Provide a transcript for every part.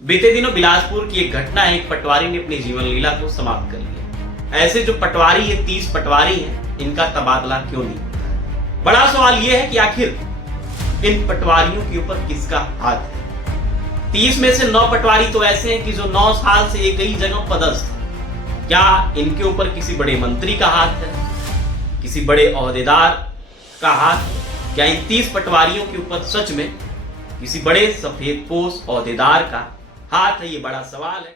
बीते दिनों बिलासपुर की एक घटना है। एक पटवारी ने अपनी जीवन लीला को समाप्त कर लिया। ऐसे जो पटवारी ये 30 पटवारी हैं, इनका तबादला क्यों नहीं होता है? बड़ा सवाल ये है कि आखिर इन पटवारियों के ऊपर किसका हाथ है? 30 में से 9 पटवारी तो ऐसे हैं कि जो 9 साल से एक ही जगह पदस्थ है। क्या इनके ऊपर किसी बड़े मंत्री का हाथ है, किसी बड़े ओहदेदार का हाथ है? क्या इन 30 पटवारियों के ऊपर सच में किसी बड़े सफेदपोश ओहदेदार का हाथ है? ये बड़ा सवाल है।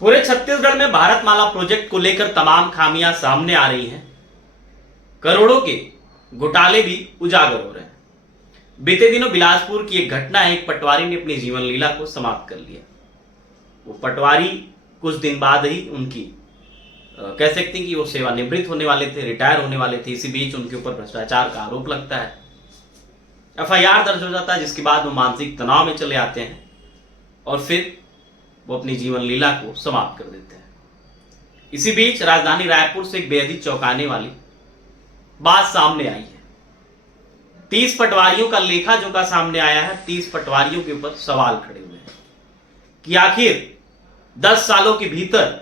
पूरे छत्तीसगढ़ में भारतमाला प्रोजेक्ट को लेकर तमाम खामियां सामने आ रही हैं। करोड़ों के घोटाले भी उजागर हो रहे हैं। बीते दिनों बिलासपुर की एक घटना है। एक पटवारी ने अपनी जीवन लीला को समाप्त कर लिया। वो पटवारी कुछ दिन बाद ही उनकी कह सकते हैं कि वो सेवानिवृत्त होने वाले थे, रिटायर होने वाले थे। इसी बीच उनके ऊपर भ्रष्टाचार का आरोप लगता है, एफआईआर दर्ज हो जाता है, जिसके बाद वो मानसिक तनाव में चले आते हैं और फिर वो अपनी जीवन लीला को समाप्त कर देते हैं। इसी बीच राजधानी रायपुर से एक बेहद ही चौंकाने वाली बात सामने आई है। 30 पटवारियों का लेखा जोखा सामने आया है। 30 पटवारियों के ऊपर सवाल खड़े हुए हैं कि आखिर 10 सालों के भीतर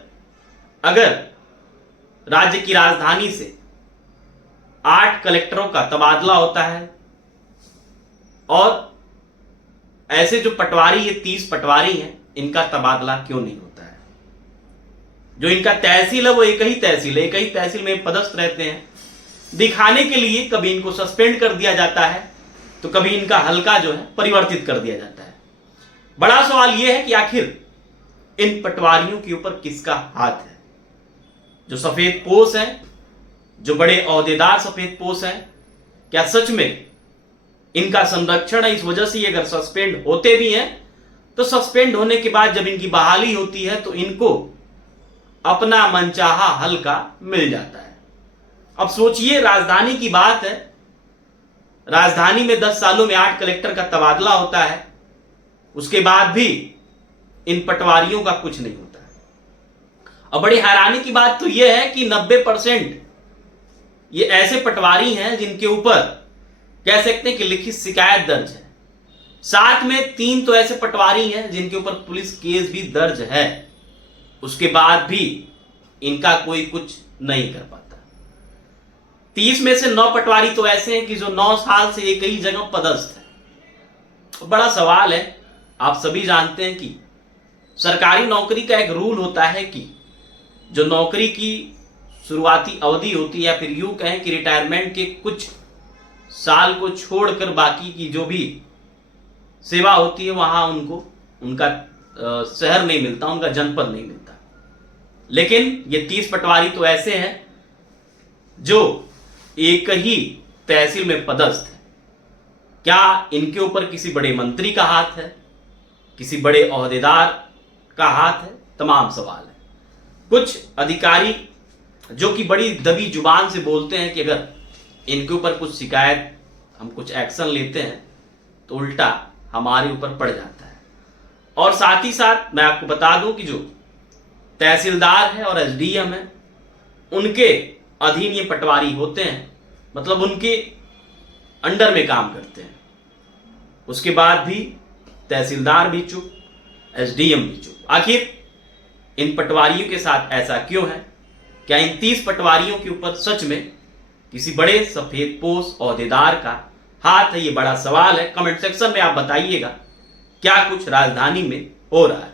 अगर राज्य की राजधानी से 8 कलेक्टरों का तबादला होता है और ऐसे जो पटवारी ये 30 पटवारी हैं, इनका तबादला क्यों नहीं होता है? जो इनका तहसील है वो एक ही तहसील में पदस्थ रहते हैं। दिखाने के लिए कभी इनको सस्पेंड कर दिया जाता है तो कभी इनका हल्का जो है परिवर्तित कर दिया जाता है। बड़ा सवाल यह है कि आखिर इन पटवारियों के ऊपर किसका हाथ है? जो सफेदपोश हैं, जो बड़े ओहदेदार सफेदपोश हैं, क्या सच में इनका संरक्षण है? इस वजह से अगर सस्पेंड होते भी हैं तो सस्पेंड होने के बाद जब इनकी बहाली होती है तो इनको अपना मनचाहा हल्का मिल जाता है। अब सोचिए, राजधानी की बात है। राजधानी में 10 सालों में 8 कलेक्टर का तबादला होता है, उसके बाद भी इन पटवारियों का कुछ नहीं होता है। अब बड़ी हैरानी की बात तो यह है कि 90% ये ऐसे पटवारी हैं जिनके ऊपर कह सकते हैं कि लिखित शिकायत दर्ज है। साथ में 3 तो ऐसे पटवारी हैं जिनके ऊपर पुलिस केस भी दर्ज है, उसके बाद भी इनका कोई कुछ नहीं कर पाता। 30 में से 9 पटवारी तो ऐसे हैं कि जो 9 साल से एक ही जगह पदस्थ है। बड़ा सवाल है। आप सभी जानते हैं कि सरकारी नौकरी का एक रूल होता है कि जो नौकरी की शुरुआती अवधि होती है, या फिर यूं कहें कि रिटायरमेंट के कुछ साल को छोड़कर बाकी की जो भी सेवा होती है वहां उनको उनका शहर नहीं मिलता, उनका जनपद नहीं मिलता। लेकिन ये 30 पटवारी तो ऐसे हैं जो एक ही तहसील में पदस्थ है। क्या इनके ऊपर किसी बड़े मंत्री का हाथ है, किसी बड़े ओहदेदार का हाथ है? तमाम सवाल है। कुछ अधिकारी जो कि बड़ी दबी जुबान से बोलते हैं कि अगर इनके ऊपर कुछ शिकायत, हम कुछ एक्शन लेते हैं तो उल्टा हमारे ऊपर पड़ जाता है। और साथ ही साथ मैं आपको बता दूं कि जो तहसीलदार है और एसडीएम है, उनके अधीन ये पटवारी होते हैं, मतलब उनके अंडर में काम करते हैं। उसके बाद भी तहसीलदार भी चुप, एसडीएम भी चुप। आखिर इन पटवारियों के साथ ऐसा क्यों है? क्या इन 30 पटवारियों के ऊपर सच में किसी बड़े सफेदपोश ओहदेदार का हाथ है? ये बड़ा सवाल है। कमेंट सेक्शन में आप बताइएगा क्या कुछ राजधानी में हो रहा है।